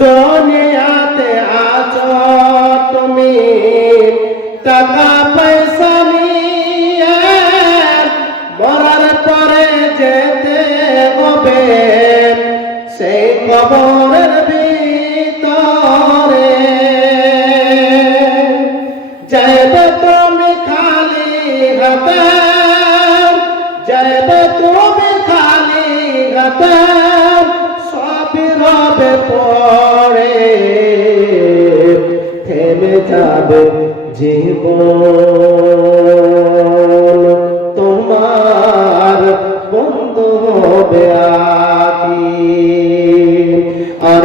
দুনিয়াতে আছো তুমি। টাকা পয়সা নিয়ে মরার পরে যেতে হবে। সেই কবরের ভিতরে। যাইবে তুমি খালি হাতে, যাইবে তুমি খালি পরে থেমে যাবে জীবন। তোমার বন্ধু হবে আর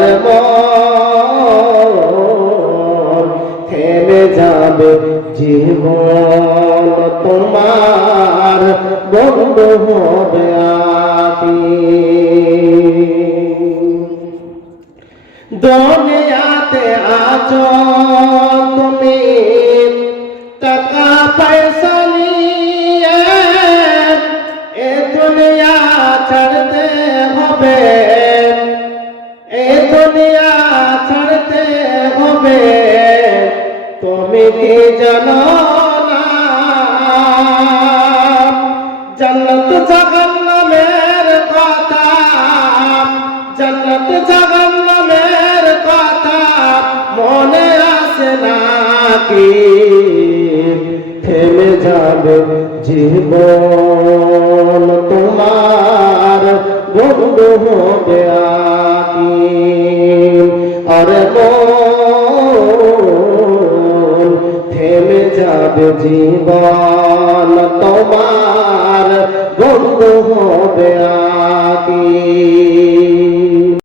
থেমে যাবে জীবন। তোমার বন্ধু হবে আকি দুনিয়াতে আছো তুমি। টাকা পয়সা নিয়ে এ দুনিয়া ছাড়তে হবে। এ দুনিয়া ছাড়তে হবে। তুমি কি জানো না? জান্নাত জাহান্নামের কি থেমে যাবে জীবন। তোমার বন্ধু হবে আকি আরে থেমে যাবে জীবন। তোমার বন্ধু